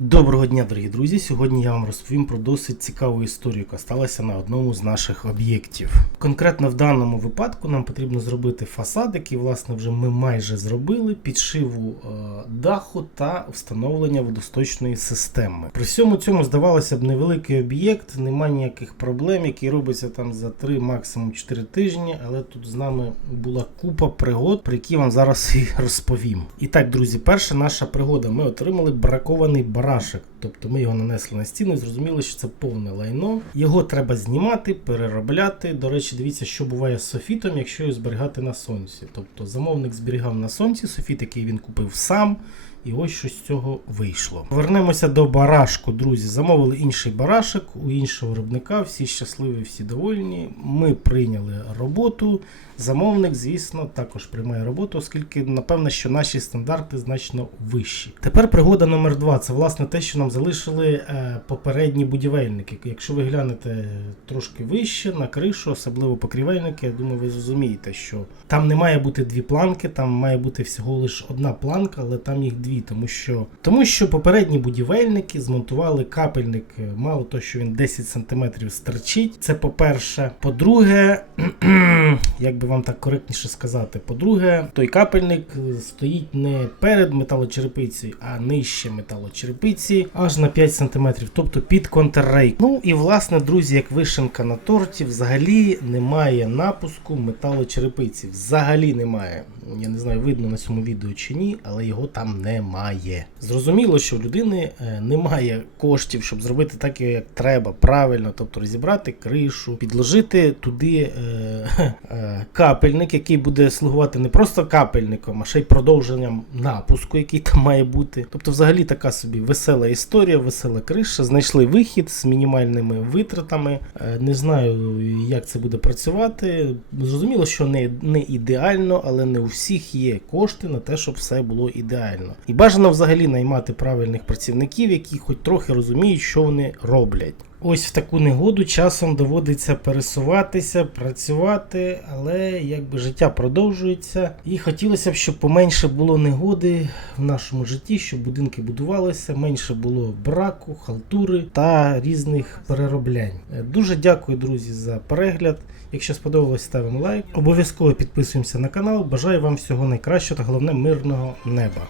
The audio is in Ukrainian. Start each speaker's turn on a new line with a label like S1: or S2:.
S1: Доброго дня, дорогі друзі! Сьогодні я вам розповім про досить цікаву історію, яка сталася на одному з наших об'єктів. Конкретно в даному випадку нам потрібно зробити фасад, який власне вже ми майже зробили, підшиву е, даху та встановлення водосточної системи. При всьому цьому здавалося б невеликий об'єкт, немає ніяких проблем, які робляться там за 3, максимум 4 тижні. Але тут з нами була купа пригод, про які вам зараз і розповім. І так, друзі, перша наша пригода. Ми отримали бракований барашек. Тобто ми його нанесли на стіну і зрозуміли, що це повне лайно. Його треба знімати, переробляти. До речі, дивіться, що буває з софітом, якщо його зберігати на сонці. Тобто замовник зберігав на сонці софіт, який він купив сам. І ось що з цього вийшло. Повернемося до барашку, друзі. Замовили інший барашек у іншого виробника. Всі щасливі, всі довольні. Ми прийняли роботу. Замовник, звісно, також приймає роботу, оскільки напевно, що наші стандарти значно вищі. Тепер пригода номер два. Це власне те, що нам залишили е, попередні будівельники. Якщо ви глянете трошки вище на кришу, особливо покрівельники, я думаю, ви зрозумієте, що там не має бути дві планки, там має бути всього лише одна планка, але там їх дві, тому що тому що попередні будівельники змонтували капельник, е, мало того, що він 10 см стерчить. Це по-перше. По-друге, як би вам так коректніше сказати, по-друге, той капельник е, стоїть не перед металочерепицею, а нижче металочерепиці, аж на 5 см, тобто під контррейк. Ну і власне, друзі, як вишенка на торті, взагалі немає напуску металочерепиці. Взагалі немає. Я не знаю, видно на цьому відео чи ні, але його там немає. Зрозуміло, що в людини е, немає коштів, щоб зробити так, як треба, правильно, тобто розібрати кришу, підложити туди е, е, капельник, який буде слугувати не просто капельником, а ще й продовженням напуску, який там має бути. Тобто, взагалі така собі весела історія, весела криша. Знайшли вихід з мінімальними витратами. Е, Не знаю, як це буде працювати. Зрозуміло, що не, не ідеально, але не у всіх є кошти на те, щоб все було ідеально. І бажано взагалі наймати правильних працівників, які хоч трохи розуміють, що вони роблять. Ось в таку негоду часом доводиться пересуватися, працювати, але якби життя продовжується. І хотілося б, щоб поменше було негоди в нашому житті, щоб будинки будувалися, менше було браку, халтури та різних перероблянь. Е, Дуже дякую, друзі, за перегляд. Якщо сподобалось, ставимо лайк. Обов'язково підписуємося на канал. Бажаю вам всього найкращого та головне мирного неба.